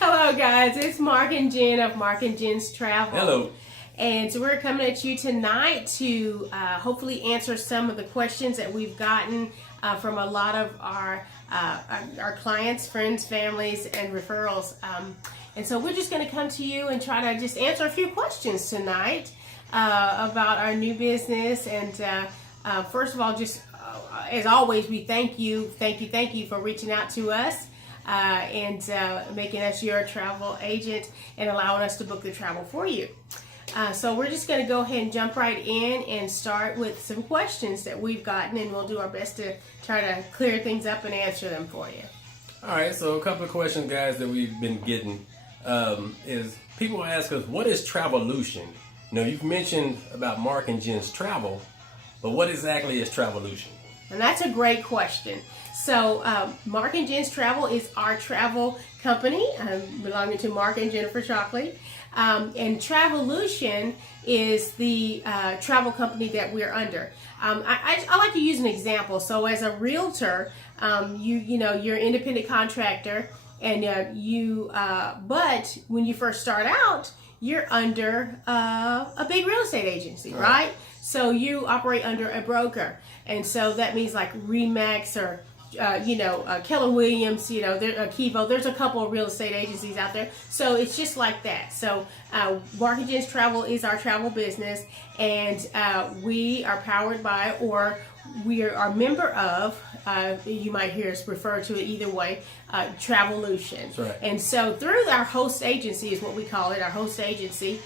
Hello guys, it's Mark and Jen of Marc and Jen's Travel. Hello. And so we're coming at you tonight to hopefully answer some of the questions that we've gotten from a lot of our clients, friends, families, and referrals. And so we're just going to come to you and try to just answer a few questions tonight about our new business. And first of all, just as always, we thank you for reaching out to us. And making us your travel agent and allowing us to book the travel for you. So we're just going to go ahead and jump right in and start with some questions that we've gotten, and we'll do our best to try to clear things up and answer them for you. All right, so a couple of questions, guys, that we've been getting is people ask us, what is Travelution? You know, you've mentioned about Marc and Jen's Travel, but what exactly is Travelution? And that's a great question. So Marc and Jen's Travel is our travel company belonging to Marc and Jennifer Shockley. And Travelution is the travel company that we're under. I like to use an example. So as a realtor, you're an independent contractor, and but when you first start out, you're under a big real estate agency, right? So you operate under a broker, and so that means like Remax or Keller Williams, Kivo. There's a couple of real estate agencies out there, so it's just like that. So Marc and Jen's Travel is our travel business, and we are powered by, or we are a member of, you might hear us refer to it either way, Travelution. That's right. And so through our host agency is what we call it, our host agency,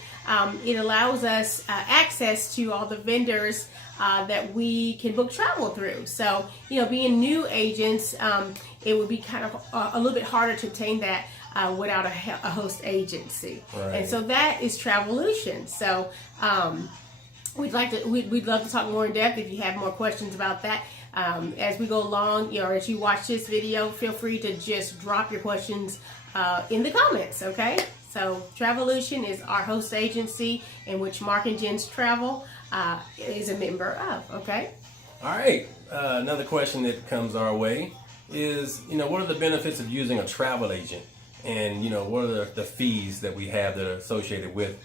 it allows us access to all the vendors that we can book travel through. So, being new agents, it would be kind of a little bit harder to obtain that without a host agency. Right. And so that is Travelution. So we'd love to talk more in depth if you have more questions about that. As we go along, or as you watch this video, feel free to just drop your questions in the comments, okay? So Travelution is our host agency in which Marc and Jen's Travel is a member of, okay? All right, another question that comes our way is, what are the benefits of using a travel agent? And, what are the fees that we have that are associated with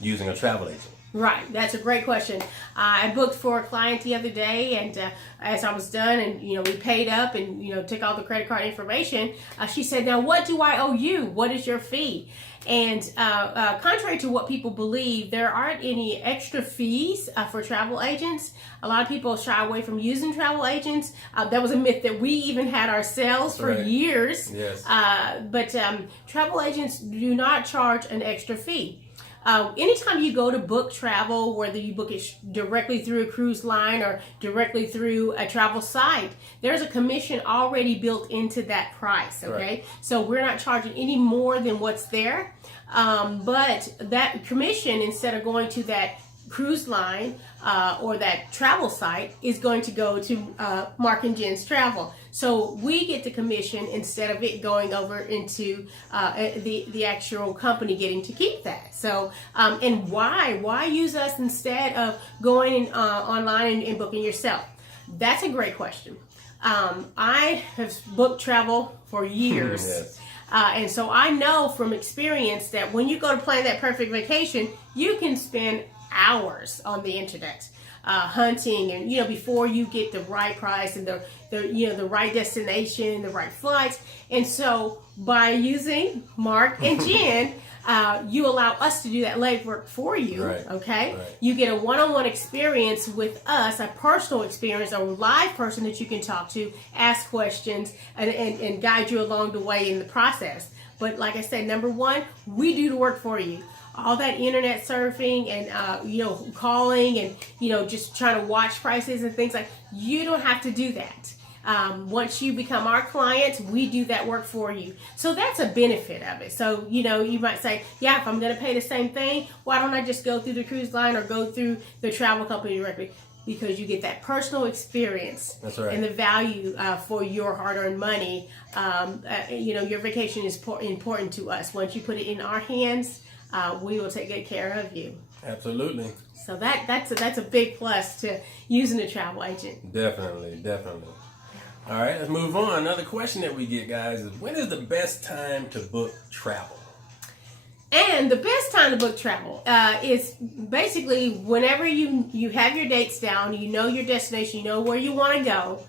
using a travel agent? Right, that's a great question. I booked for a client the other day, and as I was done, and we paid up, and took all the credit card information. She said, "Now, what do I owe you? What is your fee?" And contrary to what people believe, there aren't any extra fees for travel agents. A lot of people shy away from using travel agents. That was a myth that we even had ourselves for years. Yes. But travel agents do not charge an extra fee. Anytime you go to book travel, whether you book it directly through a cruise line or directly through a travel site, there's a commission already built into that price, okay? Right. So we're not charging any more than what's there, but that commission, instead of going to that cruise line or that travel site, is going to go to Marc and Jen's Travel. So we get the commission instead of it going over into the actual company getting to keep that. So and why use us instead of going online and booking yourself? That's a great question. I have booked travel for years. Yes. And so I know from experience that when you go to plan that perfect vacation, you can spend hours on the internet hunting, and before you get the right price and the right destination, the right flights. And so by using Marc and Jen, you allow us to do that legwork for you. Right. Okay. Right. You get a one-on-one experience with us, a personal experience, a live person that you can talk to, ask questions, and guide you along the way in the process. But like I said, number one, we do the work for you. All that internet surfing and calling and just trying to watch prices and things, like, you don't have to do that. Once you become our client, we do that work for you. So that's a benefit of it. So you might say, yeah, if I'm going to pay the same thing, why don't I just go through the cruise line or go through the travel company directly? Because you get that personal experience. That's right. And the value for your hard-earned money. Your vacation is important to us. Once you put it in our hands, we will take good care of you. Absolutely. So that's a big plus to using a travel agent. Definitely. All right, let's move on. Another question that we get, guys, is when is the best time to book travel? And the best time to book travel is basically whenever you have your dates down, you know your destination, you know where you want to go.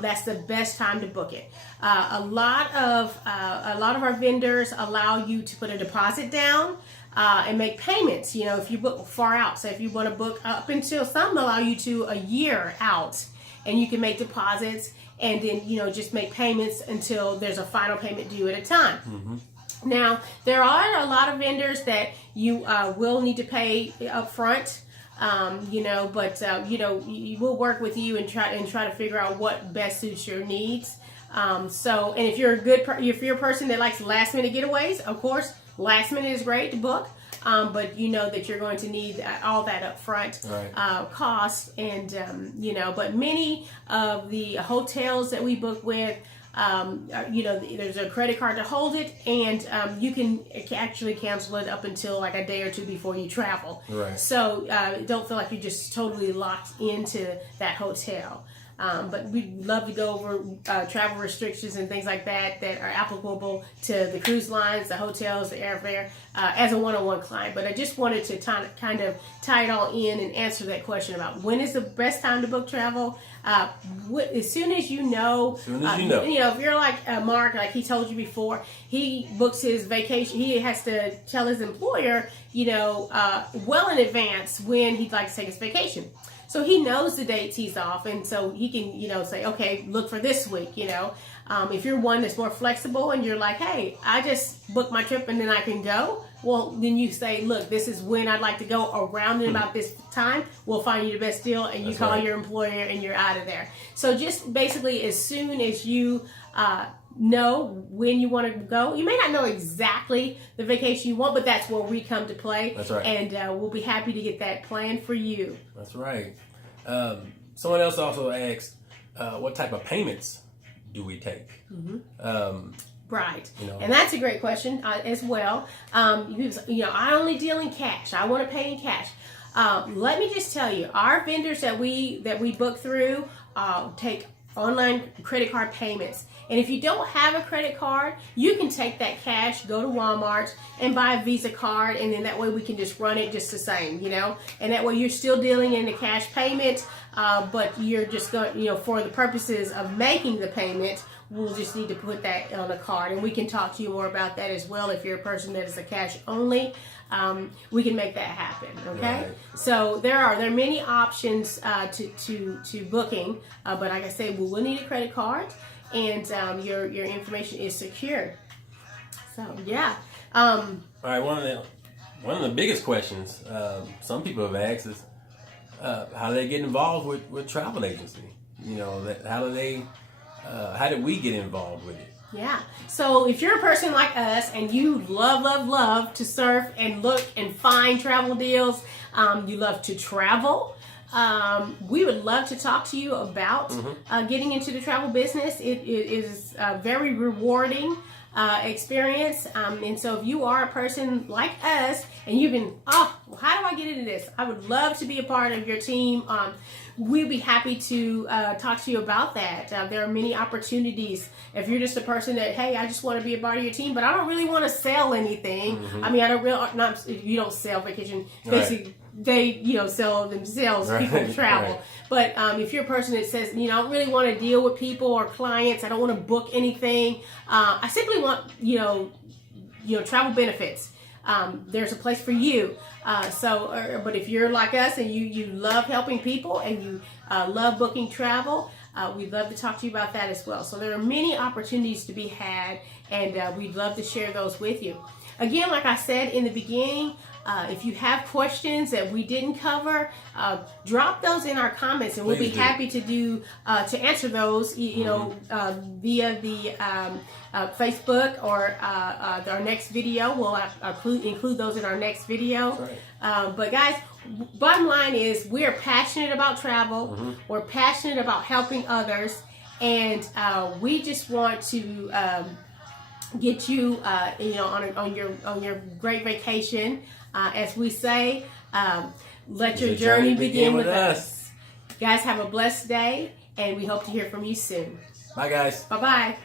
That's the best time to book it. A lot of our vendors allow you to put a deposit down and make payments. You know, if you book far out, so if you want to book up until, some allow you to a year out, and you can make deposits and then just make payments until there's a final payment due at a time. Mm-hmm. Now, there are a lot of vendors that you will need to pay up front, but we will work with you and try to figure out what best suits your needs. And if you're if you're a person that likes last minute getaways, of course, last minute is great to book. But you know that you're going to need all that upfront cost, and but many of the hotels that we book with, there's a credit card to hold it, and you can actually cancel it up until like a day or two before you travel. Right. So don't feel like you're just totally locked into that hotel. But we'd love to go over travel restrictions and things like that are applicable to the cruise lines, the hotels, the airfare, as a one-on-one client. But I just wanted to kind of tie it all in and answer that question about when is the best time to book travel. As soon as you know. If you're like Mark, like he told you before, he books his vacation. He has to tell his employer, well in advance when he'd like to take his vacation. So he knows the dates he's off, and so he can, say, okay, look for this week, If you're one that's more flexible and you're like, hey, I just booked my trip and then I can go, well, then you say, look, this is when I'd like to go, around and about this time. We'll find you the best deal, and you call your employer and you're out of there. So just basically, as soon as you know when you want to go, you may not know exactly the vacation you want, but that's where we come to play. That's right. And we'll be happy to get that planned for you. That's right. Someone else also asked, what type of payments do we take? Mm-hmm. Right. And that's a great question as well. I only deal in cash. I want to pay in cash. Let me just tell you, our vendors that we book through take online credit card payments. And if you don't have a credit card, you can take that cash, go to Walmart, and buy a Visa card, and then that way we can just run it just the same, And that way you're still dealing in the cash payment, but you're just going, for the purposes of making the payment, we'll just need to put that on a card. And we can talk to you more about that as well. If you're a person that is a cash only, we can make that happen. Okay. Right. So there are many options to booking, but like I said, we will need a credit card, and your information is secure. So yeah. All right. One of the biggest questions some people have asked is how do they get involved with travel agency? How did we get involved with it? Yeah. So if you're a person like us and you love to surf and look and find travel deals, you love to travel, we would love to talk to you about getting into the travel business. It is a very rewarding experience. And so if you are a person like us and you've been, how do I get into this? I would love to be a part of your team. We'd be happy to talk to you about that. There are many opportunities. If you're just a person that, hey, I just want to be a part of your team, but I don't really want to sell anything. I mean, you don't sell vacation. Basically, they, sell themselves. People travel. Right. But if you're a person that says, I don't really want to deal with people or clients, I don't want to book anything. I simply want, travel benefits. There's a place for you. But if you're like us and you love helping people and you love booking travel, we'd love to talk to you about that as well. So there are many opportunities to be had, and we'd love to share those with you. Again, like I said in the beginning, if you have questions that we didn't cover, drop those in our comments, and we'll be happy to answer those. Via the Facebook or our next video. We'll include those in our next video. Right. But guys, bottom line is we are passionate about travel. We're passionate about helping others, and we just want to get you, on your great vacation. As we say, let your journey begin with us. Guys, have a blessed day, and we hope to hear from you soon. Bye, guys. Bye-bye.